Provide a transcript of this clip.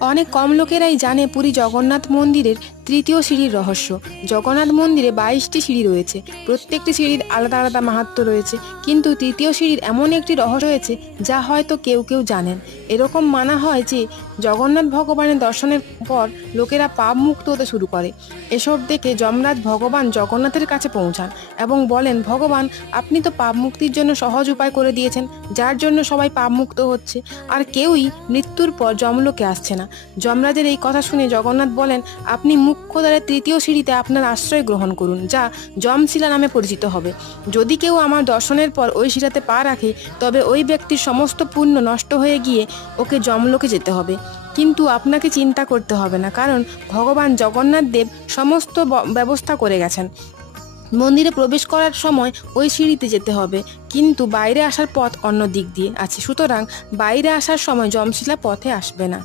অনেক কম লোকেরাই জানে পুরী জগন্নাথ মন্দিরের তৃতীয় সিঁড়ির রহস্য। জগন্নাথ মন্দিরে 22টি সিঁড়ি রয়েছে, প্রত্যেকটি সিঁড়ির আলাদা আলাদা মাহাত্ম্য রয়েছে, কিন্তু তৃতীয় সিঁড়ির এমন একটি রহস্য রয়েছে যা হয়তো কেউ কেউ জানেন। এরকম মানা হয় যে জগন্নাথ ভগবানের দর্শনের পর লোকেরা পাপ মুক্ত হতে শুরু করে। এসব দেখে যমরাজ ভগবান জগন্নাথের কাছে পৌঁছান এবং বলেন, ভগবান, আপনি তো পাপ মুক্তির জন্য সহজ উপায় করে দিয়েছেন, যার জন্য সবাই পাপ মুক্ত হচ্ছে, আর কেউই মৃত্যুর পর যমলোকে আসছে না। যমরাজের এই কথা শুনে জগন্নাথ বলেন, আপনি মুখ্য দ্বারের তৃতীয় সিঁড়িতে আপনার আশ্রয় গ্রহণ করুন, যা যমশিলা নামে পরিচিত হবে। যদি কেউ আমার দর্শনের পর ওই শিলাতে পা রাখে, তবে ওই ব্যক্তির সমস্ত পুণ্য নষ্ট হয়ে গিয়ে ওকে যমলোকে যেতে হবে। কিন্তু আপনাকে চিন্তা করতে হবে না, কারণ ভগবান জগন্নাথ দেব সমস্ত ব্যবস্থা করে গেছেন। মন্দিরে প্রবেশ করার সময় ওই সিঁড়িতে যেতে হবে, কিন্তু বাইরে আসার পথ অন্য দিক দিয়ে আছে, সুতরাং বাইরে আসার সময় যমশিলা পথে আসবে না।